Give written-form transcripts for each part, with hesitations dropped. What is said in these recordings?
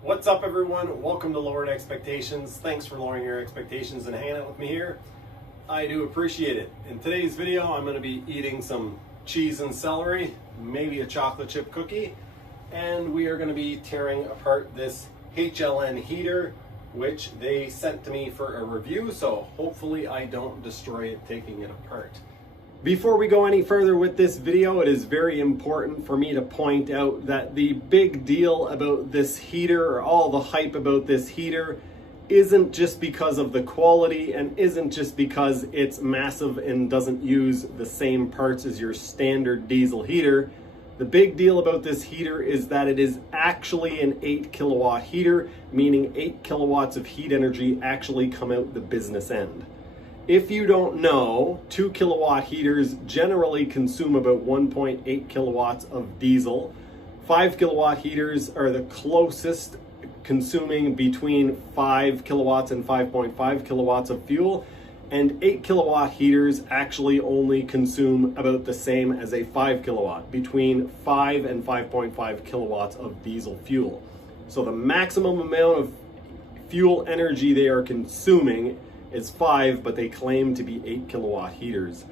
What's up, everyone? Welcome to Lowered Expectations. Thanks for lowering your expectations and hanging out with me here. I do appreciate it. In today's video, I'm going to be eating some cheese and celery, maybe a chocolate chip cookie, and we are going to be tearing apart this HLN heater, which they sent to me for a review, so hopefully I don't destroy it taking it apart. Before we go any further with this video, it is very important for me to point out that the big deal about this heater, or all the hype about this heater, isn't just because of the quality and isn't just because it's massive and doesn't use the same parts as your standard diesel heater. The big deal about this heater is that it is actually an 8 kilowatt heater, meaning 8 kilowatts of heat energy actually come out the business end. If you don't know, 2 kilowatt heaters generally consume about 1.8 kilowatts of diesel. 5 kilowatt heaters are the closest, consuming between 5 kilowatts and 5.5 kilowatts of fuel. And 8 kilowatt heaters actually only consume about the same as a 5 kilowatt, between 5 and 5.5 kilowatts of diesel fuel. So the maximum amount of fuel energy they are consuming is 5, but they claim to be 8 kilowatt heaters.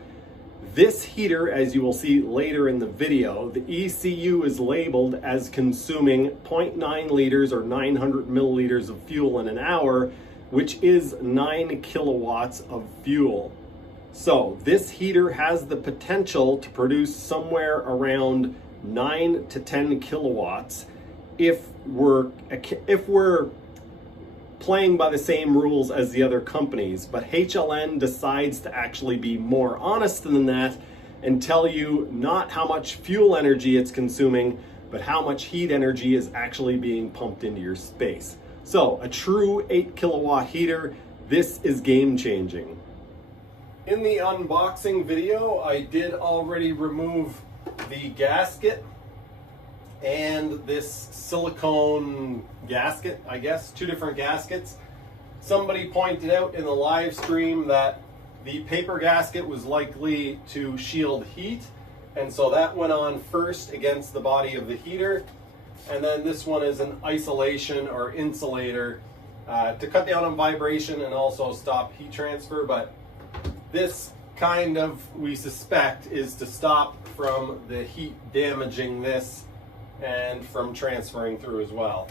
This heater, as you will see later in the video, the ECU is labeled as consuming 0.9 liters or 900 milliliters of fuel in an hour, which is 9 kilowatts of fuel. So this heater has the potential to produce somewhere around 9 to 10 kilowatts if we're playing by the same rules as the other companies. But HLN decides to actually be more honest than that and tell you not how much fuel energy it's consuming, but how much heat energy is actually being pumped into your space. So a true 8 kilowatt heater, this is game changing. In the unboxing video, I did already remove the gasket and this silicone gasket, I guess, 2 different gaskets. Somebody pointed out in the live stream that the paper gasket was likely to shield heat, and so that went on first against the body of the heater. And then this one is an isolation or insulator to cut down on vibration and also stop heat transfer. But this kind of, we suspect, is to stop from the heat damaging this and from transferring through as well.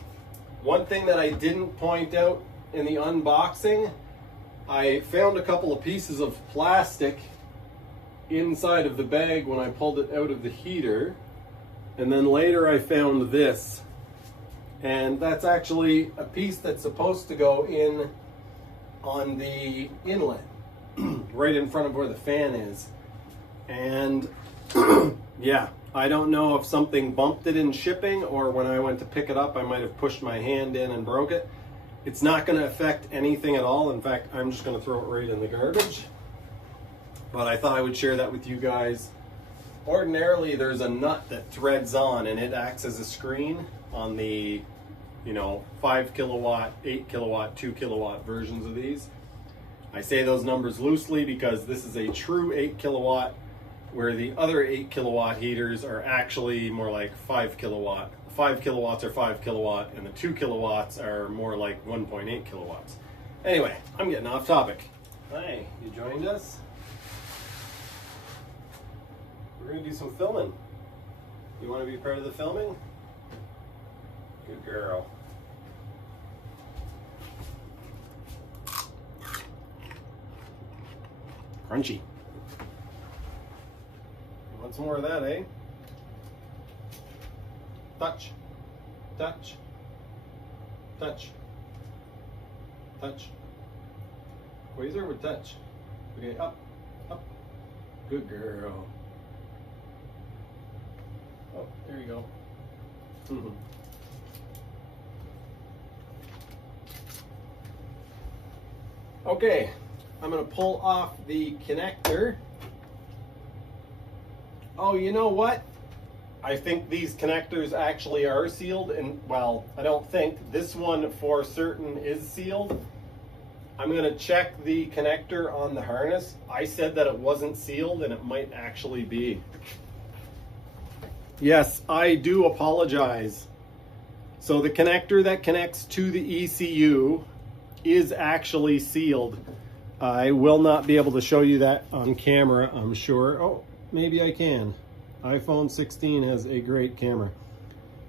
One thing that I didn't point out in the unboxing, I found a couple of pieces of plastic inside of the bag when I pulled it out of the heater. And then later I found this, and that's actually a piece that's supposed to go in on the inlet right in front of where the fan is. And yeah, I don't know if something bumped it in shipping, or when I went to pick it up I might have pushed my hand in and broke it. It's not going to affect anything at all. In fact, I'm just going to throw it right in the garbage. But I thought I would share that with you guys. Ordinarily, there's a nut that threads on, and it acts as a screen on the 5 kilowatt, 8 kilowatt, 2 kilowatt versions of these. I say those numbers loosely because this is a true 8 kilowatt, where the other 8 kilowatt heaters are actually more like 5 kilowatt. 5 kilowatts are 5 kilowatt, and the 2 kilowatts are more like 1.8 kilowatts. Anyway, I'm getting off topic. Hi, you joined us? We're gonna do some filming. You wanna be part of the filming? Good girl. Crunchy. Want some more of that, eh? Touch, touch, touch, touch. Quasar would touch. Okay, up, up. Good girl. Oh, there you go. Okay, I'm gonna pull off the connector. Oh, you know what? I think these connectors actually are sealed, and well, I don't think. This one for certain is sealed. I'm gonna check the connector on the harness. I said that it wasn't sealed, and it might actually be. Yes, I do apologize. So the connector that connects to the ECU is actually sealed. I will not be able to show you that on camera, I'm sure. Oh, maybe I can. iPhone 16 has a great camera.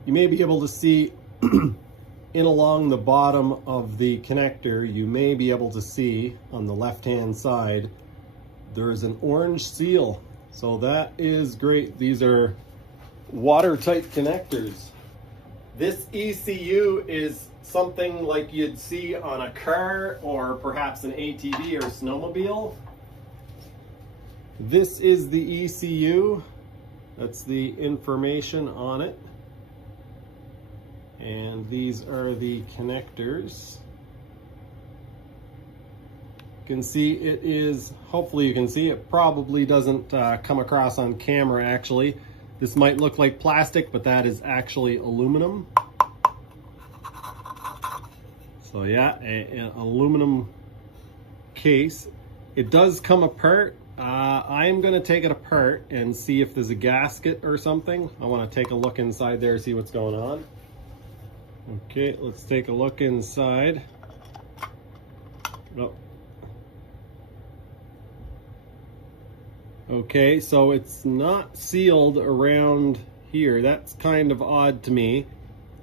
You may be able to see in along the bottom of the connector, you may be able to see on the left-hand side, there is an orange seal. So that is great. These are watertight connectors. This ECU is something like you'd see on a car or perhaps an ATV or snowmobile. This is the ECU. That's the information on it. And these are the connectors. You can see it is, hopefully you can see, it probably doesn't come across on camera actually. This might look like plastic, but that is actually aluminum. So yeah, an aluminum case. It does come apart. I'm gonna take it apart and see if there's a gasket or something. I wanna take a look inside there, see what's going on. Okay, let's take a look inside. Oh. Okay, so it's not sealed around here. That's kind of odd to me.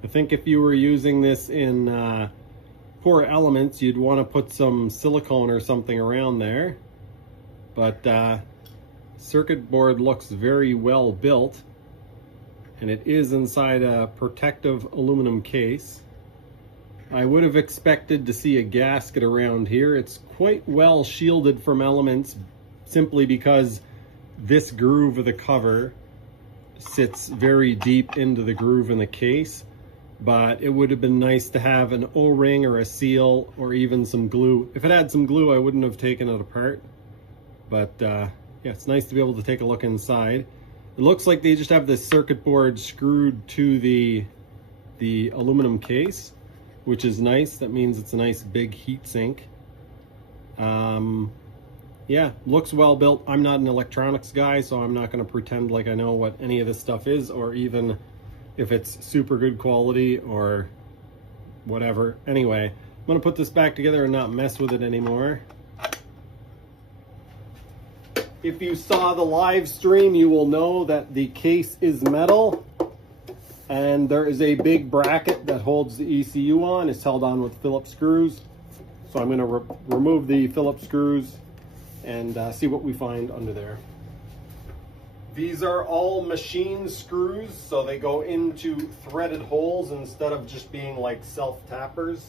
I think if you were using this in Core Elements, you'd want to put some silicone or something around there. But circuit board looks very well built, and it is inside a protective aluminum case. I would have expected to see a gasket around here. It's quite well shielded from elements simply because this groove of the cover sits very deep into the groove in the case, but it would have been nice to have an O-ring or a seal or even some glue. If it had some glue, I wouldn't have taken it apart, but yeah, it's nice to be able to take a look inside. It looks like they just have this circuit board screwed to the aluminum case, which is nice. That means it's a nice big heat sink. Yeah, looks well built. I'm not an electronics guy, so I'm not going to pretend like I know what any of this stuff is, or even if it's super good quality or whatever. Anyway, I'm going to put this back together and not mess with it anymore. If you saw the live stream, you will know that the case is metal, and there is a big bracket that holds the ECU on. It's held on with Phillips screws. So I'm going to remove the Phillips screws and see what we find under there. These are all machine screws, so they go into threaded holes instead of just being like self-tappers,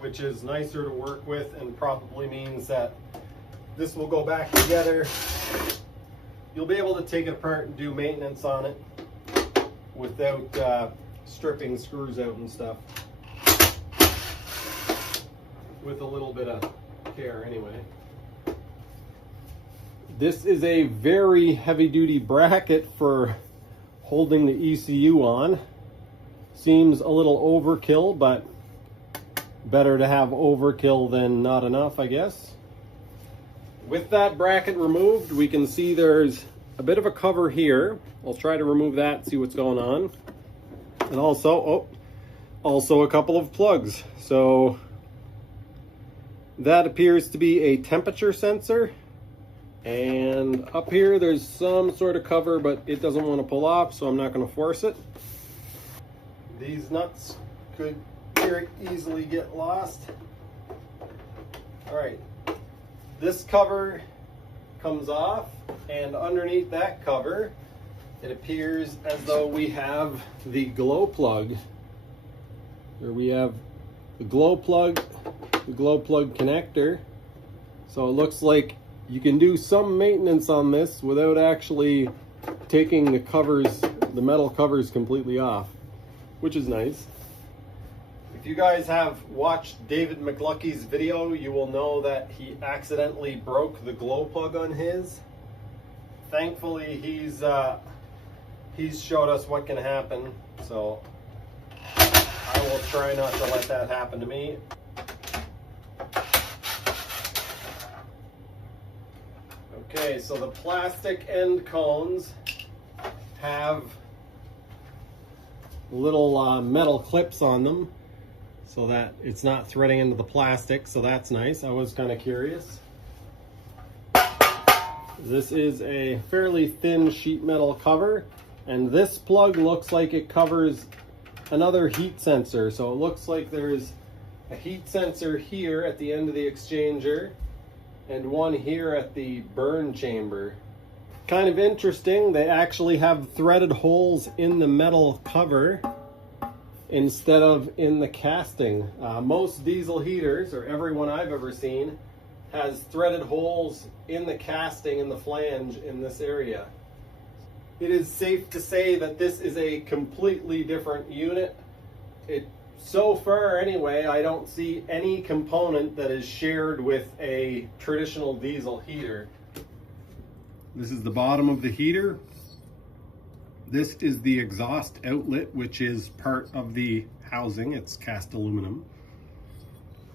which is nicer to work with and probably means that this will go back together. You'll be able to take it apart and do maintenance on it without stripping screws out and stuff, with a little bit of care anyway. This is a very heavy-duty bracket for holding the ECU on. Seems a little overkill, but better to have overkill than not enough, I guess. With that bracket removed, we can see there's a bit of a cover here. I'll try to remove that, see what's going on. And also a couple of plugs. So that appears to be a temperature sensor. And up here there's some sort of cover, but it doesn't want to pull off, so I'm not going to force it. These nuts could very easily get lost. All right, this cover comes off, and underneath that cover it appears as though we have the glow plug. Here we have the glow plug connector. So it looks like you can do some maintenance on this without actually taking the covers, the metal covers, completely off, which is nice. If you guys have watched David McLucky's video, you will know that he accidentally broke the glow plug on his. Thankfully, he's showed us what can happen, so I will try not to let that happen to me. Okay, so the plastic end cones have little metal clips on them so that it's not threading into the plastic, so that's nice. I was kind of curious. This is a fairly thin sheet metal cover, and this plug looks like it covers another heat sensor. So it looks like there's a heat sensor here at the end of the exchanger and one here at the burn chamber. Kind of interesting, they actually have threaded holes in the metal cover instead of in the casting. Most diesel heaters, or every one I've ever seen, has threaded holes in the casting in the flange in this area. It is safe to say that this is a completely different unit. So far anyway, I don't see any component that is shared with a traditional diesel heater. This is the bottom of the heater. This is the exhaust outlet, which is part of the housing. It's cast aluminum.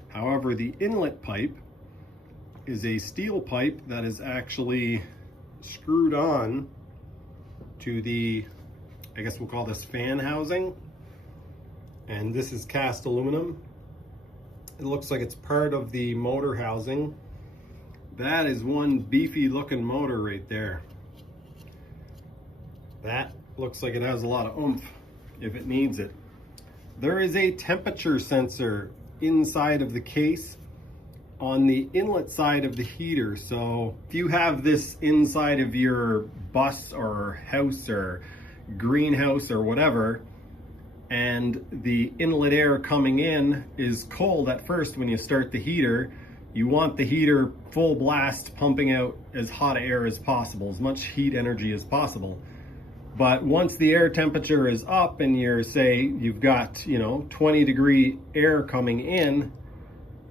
However, the inlet pipe is a steel pipe that is actually screwed on to the, I guess we'll call this fan housing. And this is cast aluminum. It looks like it's part of the motor housing. That is one beefy looking motor right there. That looks like it has a lot of oomph if it needs it. There is a temperature sensor inside of the case on the inlet side of the heater. So if you have this inside of your bus or house or greenhouse or whatever, and the inlet air coming in is cold at first when you start the heater, you want the heater full blast pumping out as hot air as possible, as much heat energy as possible. But once the air temperature is up and you're, say, you've got, 20-degree air coming in,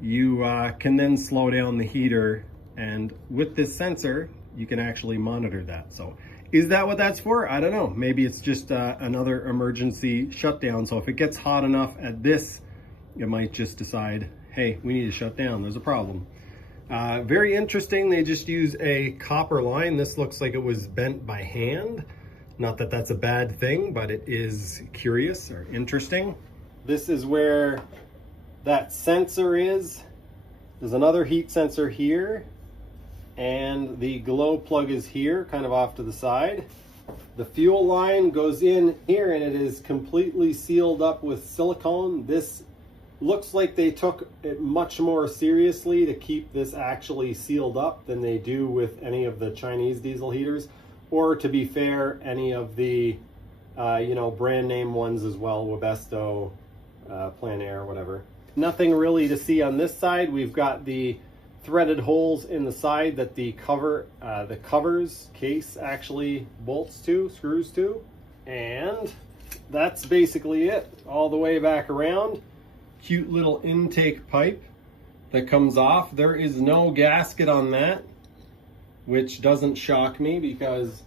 you can then slow down the heater, and with this sensor you can actually monitor that. So is that what that's for? I don't know. Maybe it's just another emergency shutdown. So if it gets hot enough at this, it might just decide, hey, we need to shut down, there's a problem. Very interesting. They just use a copper line. This looks like it was bent by hand. Not that that's a bad thing, but it is curious or interesting. This is where that sensor is. There's another heat sensor here, and the glow plug is here, kind of off to the side. The fuel line goes in here, and it is completely sealed up with silicone. This looks like they took it much more seriously to keep this actually sealed up than they do with any of the Chinese diesel heaters, or, to be fair, any of the brand name ones as well, Webesto, Plan Air, whatever. Nothing really to see on this side. We've got the threaded holes in the side that the covers case actually screws to, and that's basically it. All the way back around. Cute little intake pipe that comes off. There is no gasket on that, which doesn't shock me because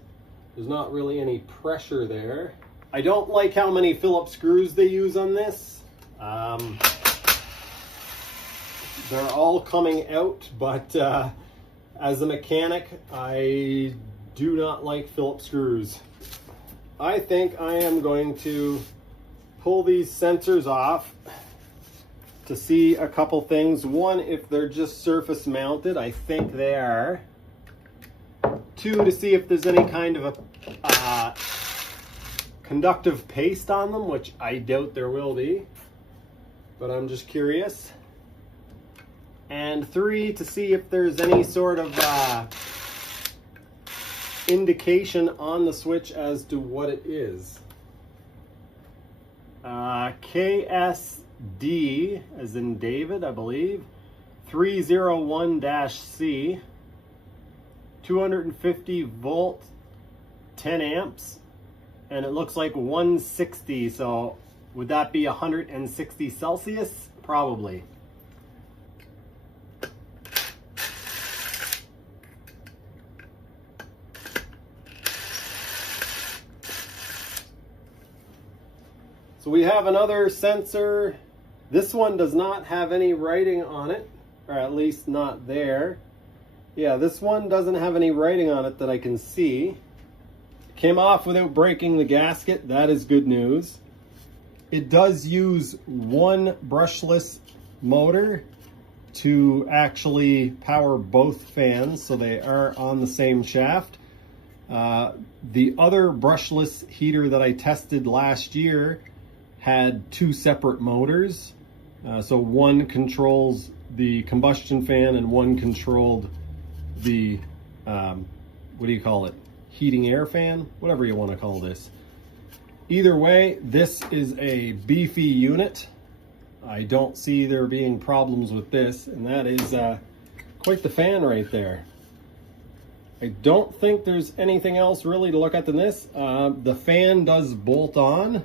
there's not really any pressure there. I don't like how many Phillips screws they use on this. They're all coming out, but as a mechanic, I do not like Phillips screws. I think I am going to pull these sensors off to see a couple things. One, if they're just surface mounted. I think they are. Two, to see if there's any kind of a conductive paste on them, which I doubt there will be, but I'm just curious. And three, to see if there's any sort of indication on the switch as to what it is. KSD, as in David, I believe, 301-C, 250 volt, 10 amps, and it looks like 160, so would that be 160 Celsius? Probably. So we have another sensor. This one does not have any writing on it, or at least not there. Yeah, this one doesn't have any writing on it that I can see. Came off without breaking the gasket. That is good news. It does use one brushless motor to actually power both fans, so they are on the same shaft. The other brushless heater that I tested last year had two separate motors. So one controls the combustion fan and one controlled the, what do you call it? Heating air fan? Whatever you want to call this. Either way, this is a beefy unit. I don't see there being problems with this, and that is quite the fan right there. I don't think there's anything else really to look at than this. The fan does bolt on.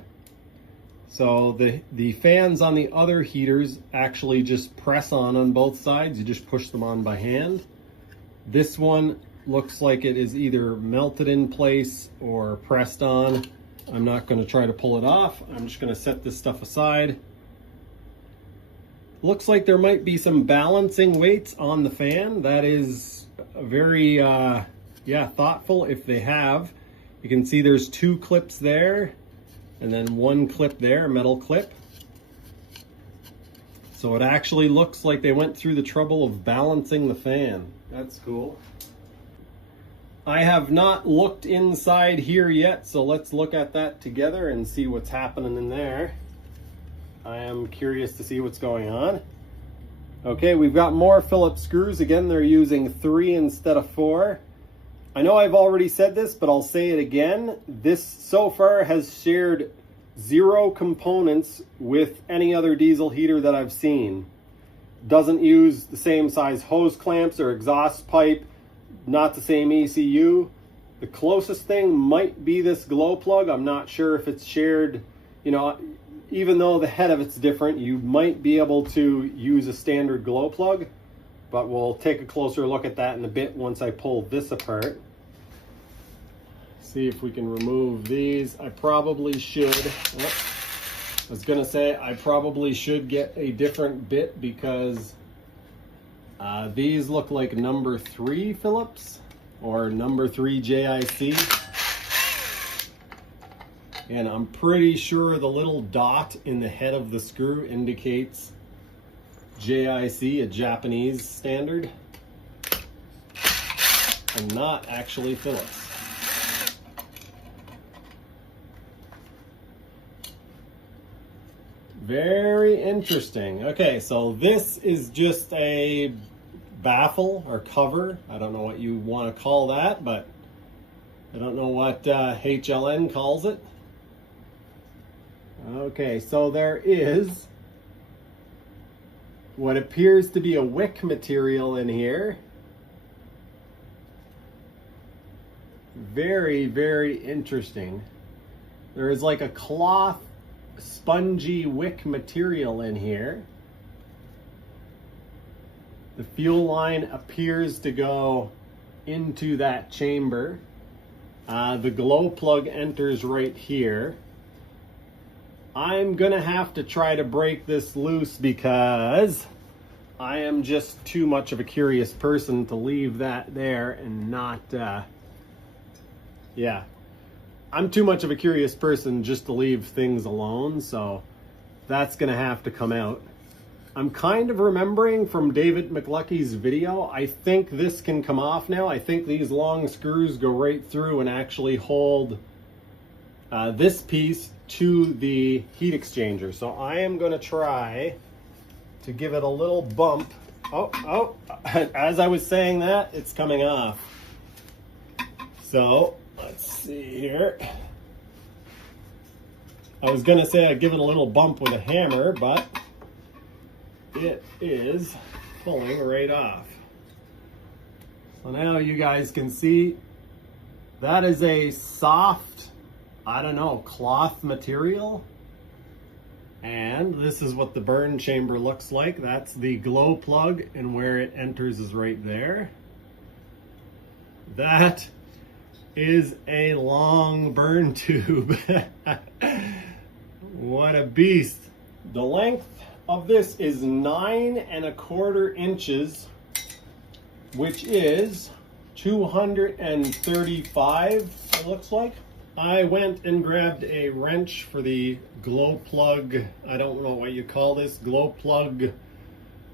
So the fans on the other heaters actually just press on both sides. You just push them on by hand. This one looks like it is either melted in place or pressed on. I'm not going to try to pull it off. I'm just going to set this stuff aside. Looks like there might be some balancing weights on the fan. That is very, yeah, thoughtful if they have. You can see there's two clips there and then one clip there, a metal clip. So it actually looks like they went through the trouble of balancing the fan. That's cool. I have not looked inside here yet, so let's look at that together and see what's happening in there. I am curious to see what's going on. Okay, we've got more Phillips screws. Again, they're using 3 instead of 4. I know I've already said this, but I'll say it again. This so far has shared 0 components with any other diesel heater that I've seen. Doesn't use the same size hose clamps or exhaust pipe, not the same ECU. The closest thing might be this glow plug. I'm not sure if it's shared, you know, even though the head of it's different, you might be able to use a standard glow plug, but we'll take a closer look at that in a bit once I pull this apart. See if we can remove these. I probably should. I was gonna say I probably should get a different bit because these look like number 3 Phillips or number 3 JIC. And I'm pretty sure the little dot in the head of the screw indicates JIC, a Japanese standard, and not actually Phillips. Very interesting. Okay, so this is just a baffle or cover. I don't know what you want to call that, but I don't know what HLN calls it. Okay, so there is what appears to be a wick material in here. Very, very interesting. There is like a cloth, spongy wick material in here. The fuel line appears to go into that chamber. The glow plug enters right here. I'm gonna have to try to break this loose because I am just too much of a curious person to leave that there and not, yeah. I'm too much of a curious person just to leave things alone, so that's gonna have to come out. I'm kind of remembering from David McLucky's video, I think this can come off now. I think these long screws go right through and actually hold this piece to the heat exchanger. So I am going to try to give it a little bump. Oh, as I was saying that, it's coming off. So let's see here. I was going to say I'd give it a little bump with a hammer, but it is pulling right off. So now you guys can see that is a soft, I don't know, cloth material. And this is what the burn chamber looks like. That's the glow plug, and where it enters is right there. That is a long burn tube. What a beast. The length of this is 9 1/4 inches, which is 235, it looks like. I went and grabbed a wrench for the glow plug, I don't know what you call this, glow plug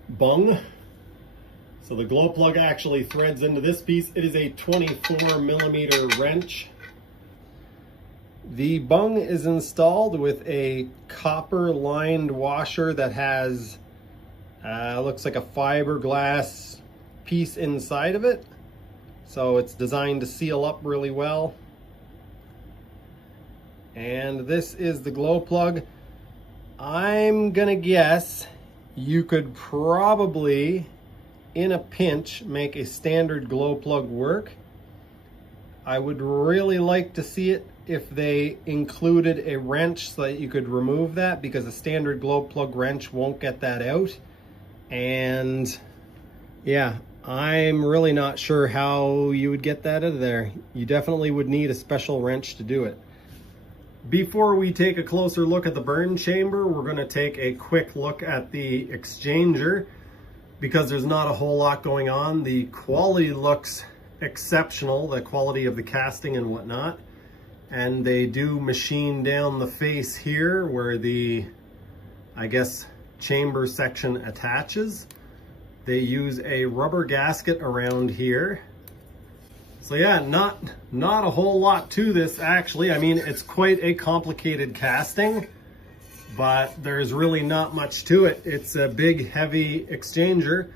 bung. So the glow plug actually threads into this piece. It is a 24mm wrench. The bung is installed with a copper lined washer that has, looks like a fiberglass piece inside of it. So it's designed to seal up really well. And this is the glow plug. I'm gonna guess you could probably, in a pinch, make a standard glow plug work. I would really like to see it if they included a wrench so that you could remove that, because a standard glow plug wrench won't get that out. And yeah, I'm really not sure how you would get that out of there. You definitely would need a special wrench to do it. Before we take a closer look at the burn chamber, we're going to take a quick look at the exchanger, because there's not a whole lot going on. The quality looks exceptional, the quality of the casting and whatnot. And they do machine down the face here where the, I guess, chamber section attaches. They use a rubber gasket around here. So yeah, not a whole lot to this actually. I mean, it's quite a complicated casting, but there's really not much to it. It's a big, heavy exchanger.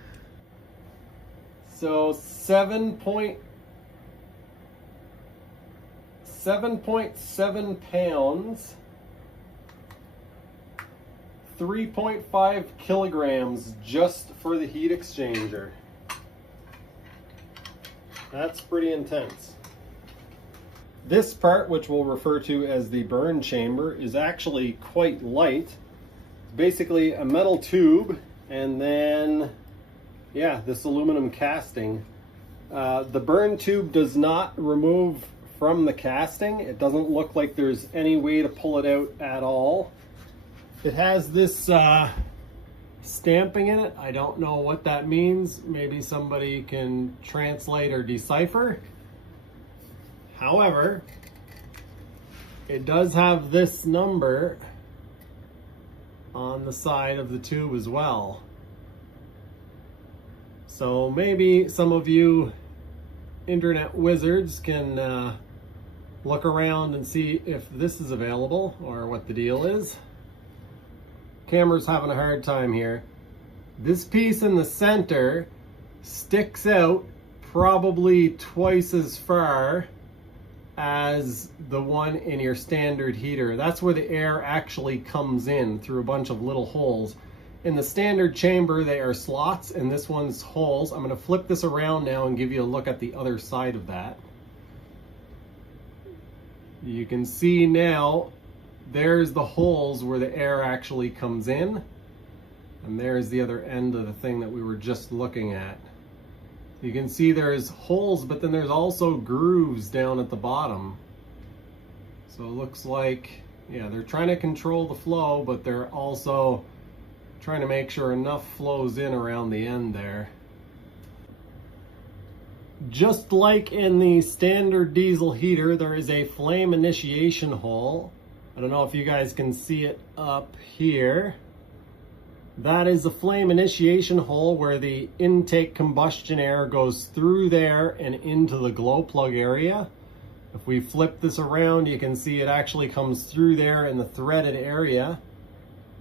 So 7.7 pounds, 3.5 kilograms just for the heat exchanger. That's pretty intense. This part, which we'll refer to as the burn chamber, is actually quite light. It's basically a metal tube and then, yeah, this aluminum casting. The burn tube does not remove from the casting. It doesn't look like there's any way to pull it out at all. It has this stamping in it. I don't know what that means. Maybe somebody can translate or decipher. However, it does have this number on the side of the tube as well. So maybe some of you internet wizards can look around and see if this is available or what the deal is. Camera's having a hard time here. This piece in the center sticks out probably twice as far as the one in your standard heater. That's where the air actually comes in, through a bunch of little holes. In the standard chamber, they are slots, and this one's holes. I'm going to flip this around now and give you a look at the other side of that. You can see now, there's the holes where the air actually comes in, and there's the other end of the thing that we were just looking at. You can see there's holes, but then there's also grooves down at the bottom. So it looks like, yeah, they're trying to control the flow, but they're also trying to make sure enough flows in around the end there. Just like in the standard diesel heater, there is a flame initiation hole. I don't know if you guys can see it up here. That is the flame initiation hole where the intake combustion air goes through there and into the glow plug area. If we flip this around, you can see it actually comes through there in the threaded area.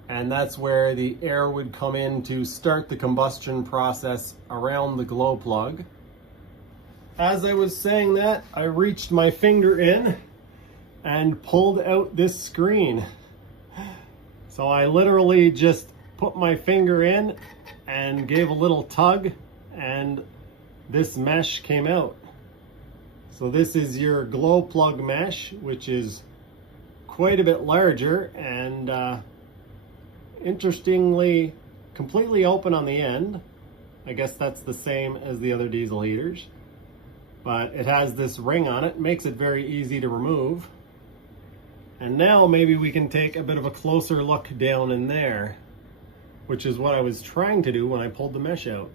And that's where the air would come in to start the combustion process around the glow plug. As I was saying that, I reached my finger in and pulled out this screen. So I literally just put my finger in and gave a little tug, and this mesh came out. So this is your glow plug mesh, which is quite a bit larger and interestingly completely open on the end. I guess that's the same as the other diesel heaters, but it has this ring on it, makes it very easy to remove. And now maybe we can take a bit of a closer look down in there, which is what I was trying to do when I pulled the mesh out.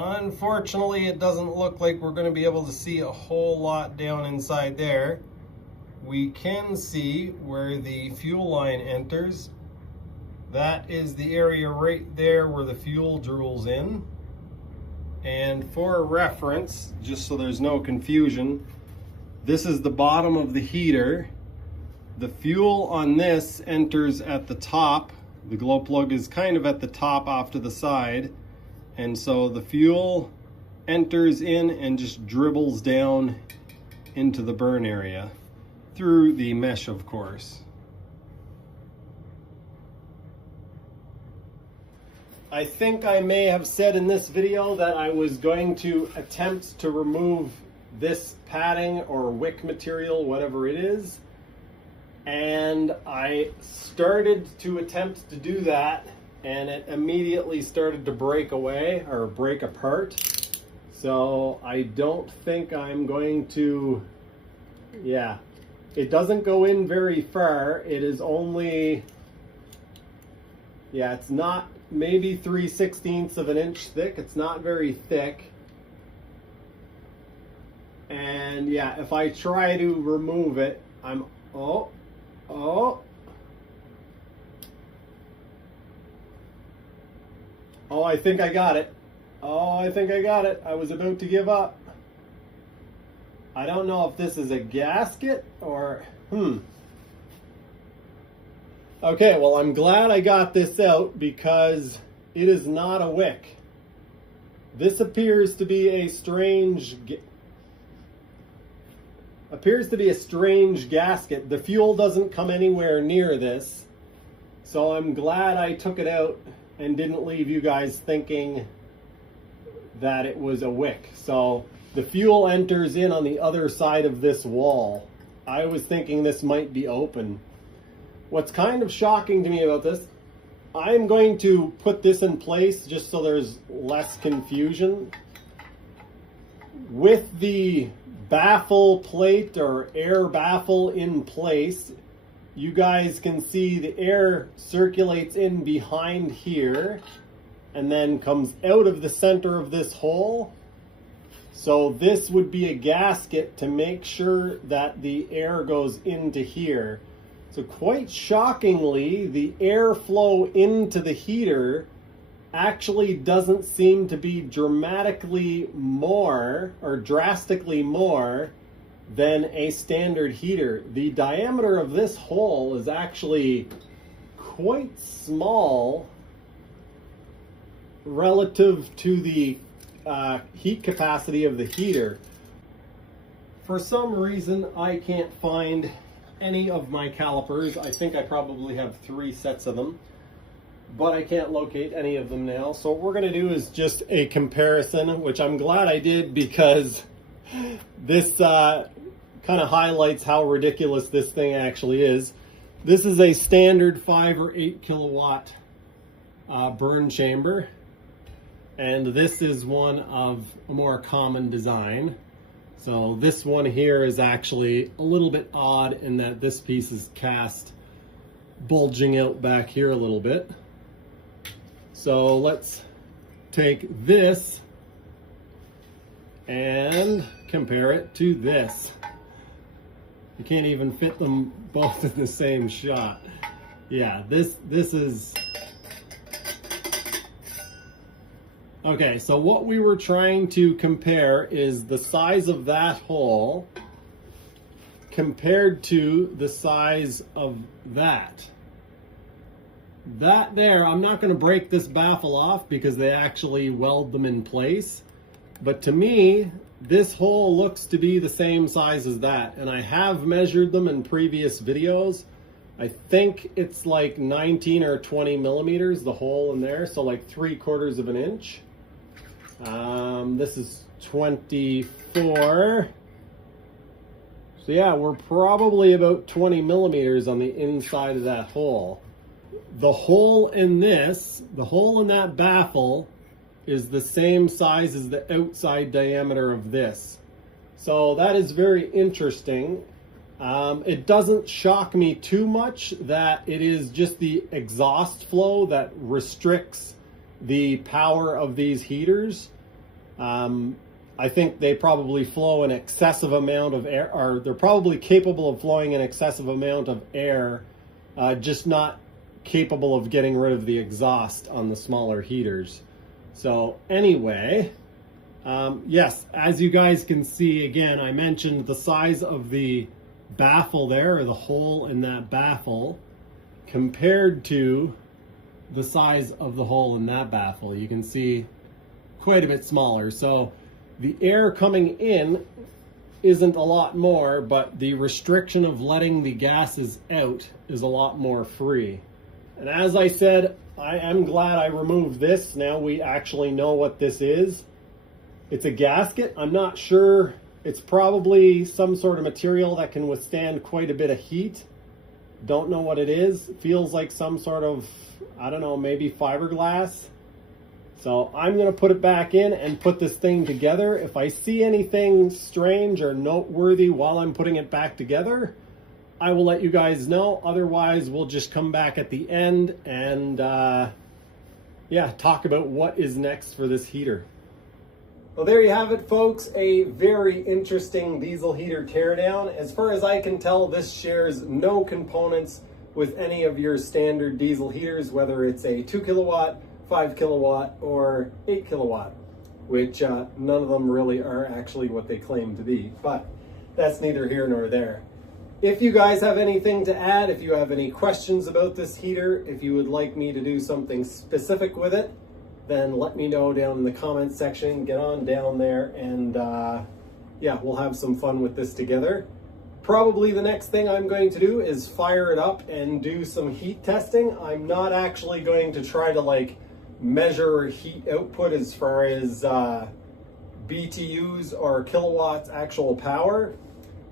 Unfortunately, it doesn't look like we're going to be able to see a whole lot down inside there. We can see where the fuel line enters. That is the area right there where the fuel drools in. And for reference, just so there's no confusion, this is the bottom of the heater. The fuel on this enters at the top. The glow plug is kind of at the top off to the side. And so the fuel enters in and just dribbles down into the burn area through the mesh, of course. I think I may have said in this video that I was going to attempt to remove this padding or wick material, whatever it is. And I started to attempt to do that, and it immediately started to break away or break apart. So I don't think I'm going to, yeah, it doesn't go in very far. It is only, yeah, it's not maybe 3/16 of an inch thick. It's not very thick. And yeah, if I try to remove it, oh, I think I got it. Oh, I think I got it. I was about to give up. I don't know if this is a gasket or, Okay, well, I'm glad I got this out because it is not a wick. This appears to be a strange gasket. The fuel doesn't come anywhere near this. So I'm glad I took it out and didn't leave you guys thinking that it was a wick. So the fuel enters in on the other side of this wall. I was thinking this might be open. What's kind of shocking to me about this, I'm going to put this in place just so there's less confusion. With the baffle plate or air baffle in place, you guys can see the air circulates in behind here and then comes out of the center of this hole. So this would be a gasket to make sure that the air goes into here. So quite shockingly, the airflow into the heater actually doesn't seem to be dramatically more or drastically more than a standard heater. The diameter of this hole is actually quite small relative to the heat capacity of the heater. For some reason, I can't find any of my calipers. I think I probably have 3 sets of them, but I can't locate any of them now. So what we're going to do is just a comparison, which I'm glad I did because this kind of highlights how ridiculous this thing actually is. This is a standard 5 or 8 kilowatt burn chamber, and this is one of a more common design. So this one here is actually a little bit odd in that this piece is cast bulging out back here a little bit. So let's take this and compare it to this. You can't even fit them both in the same shot. Yeah, this is... Okay, so what we were trying to compare is the size of that hole compared to the size of that. That there, I'm not going to break this baffle off because they actually weld them in place. But to me, this hole looks to be the same size as that. And I have measured them in previous videos. I think it's like 19 or 20 millimeters, the hole in there. So like 3/4 of an inch. This is 24. So yeah, we're probably about 20 millimeters on the inside of that hole. The hole in this, the hole in that baffle is the same size as the outside diameter of this. So that is very interesting. It doesn't shock me too much that it is just the exhaust flow that restricts the power of these heaters. I think they probably flow an excessive amount of air, or they're probably capable of flowing an excessive amount of air, just not capable of getting rid of the exhaust on the smaller heaters. So anyway, yes, as you guys can see, again, I mentioned the size of the baffle there, or the hole in that baffle, compared to the size of the hole in that baffle. You can see quite a bit smaller. So the air coming in isn't a lot more, but the restriction of letting the gases out is a lot more free. And as I said, I am glad I removed this. Now we actually know what this is. It's a gasket. I'm not sure. It's probably some sort of material that can withstand quite a bit of heat. Don't know what it is. It feels like some sort of, I don't know, maybe fiberglass. So I'm going to put it back in and put this thing together. If I see anything strange or noteworthy while I'm putting it back together, I will let you guys know. Otherwise, we'll just come back at the end and yeah, talk about what is next for this heater. Well, there you have it, folks. A very interesting diesel heater teardown. As far as I can tell, this shares no components with any of your standard diesel heaters, whether it's a 2 kilowatt, 5 kilowatt, or 8 kilowatt, which none of them really are actually what they claim to be, but that's neither here nor there. If you guys have anything to add, if you have any questions about this heater, if you would like me to do something specific with it, then let me know down in the comments section. Get on down there and yeah, we'll have some fun with this together. Probably the next thing I'm going to do is fire it up and do some heat testing. I'm not actually going to try to like measure heat output as far as BTUs or kilowatts actual power.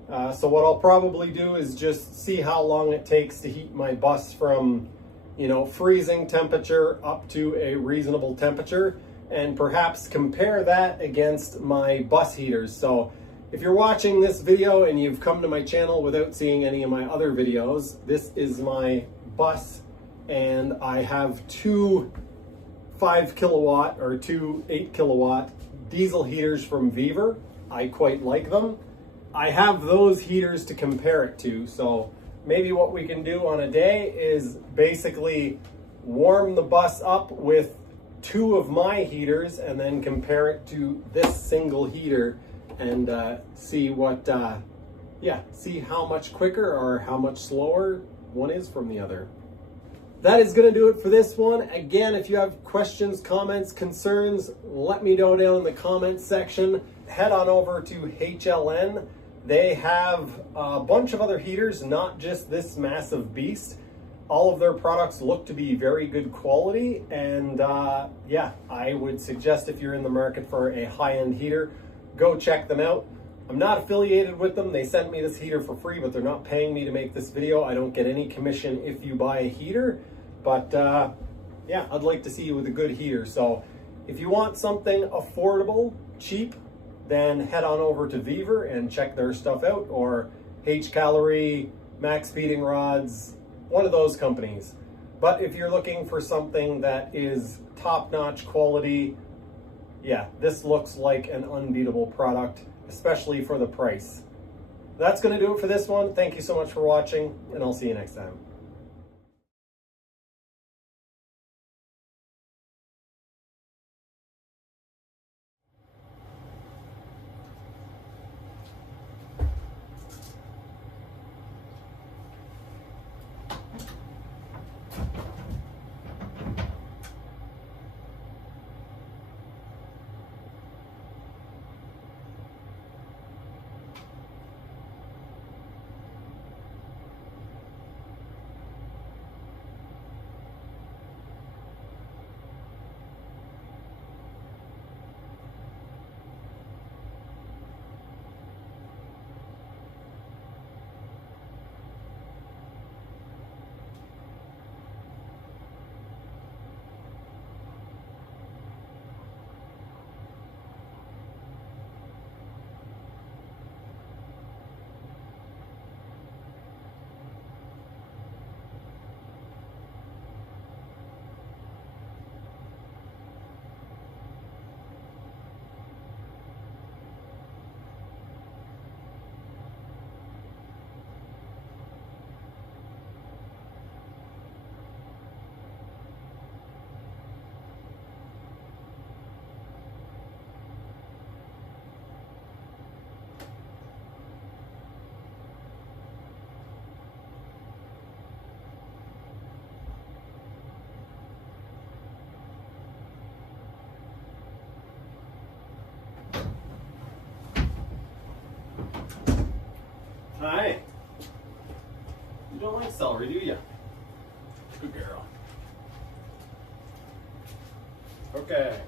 So what I'll probably do is just see how long it takes to heat my bus from, you know, freezing temperature up to a reasonable temperature, and perhaps compare that against my bus heaters. So if you're watching this video and you've come to my channel without seeing any of my other videos, this is my bus, and I have two 5 kilowatt or two 8 kilowatt diesel heaters from Viver. I quite like them. I have those heaters to compare it to, so maybe what we can do on a day is basically warm the bus up with two of my heaters and then compare it to this single heater and see what, yeah, see how much quicker or how much slower one is from the other. That is going to do it for this one. Again, if you have questions, comments, concerns, let me know down in the comments section. Head on over to HLN. They have a bunch of other heaters, not just this massive beast. All of their products look to be very good quality, and yeah, I would suggest if you're in the market for a high-end heater, go check them out. I'm not affiliated with them. They sent me this heater for free, but they're not paying me to make this video. I don't get any commission if you buy a heater, but yeah, I'd like to see you with a good heater. So if you want something affordable, cheap, then head on over to Viver and check their stuff out, or H-Calorie, Max Feeding Rods, one of those companies. But if you're looking for something that is top-notch quality, yeah, this looks like an unbeatable product, especially for the price. That's going to do it for this one. Thank you so much for watching, and I'll see you next time. Hi. You don't like celery, do you? Good girl. Okay.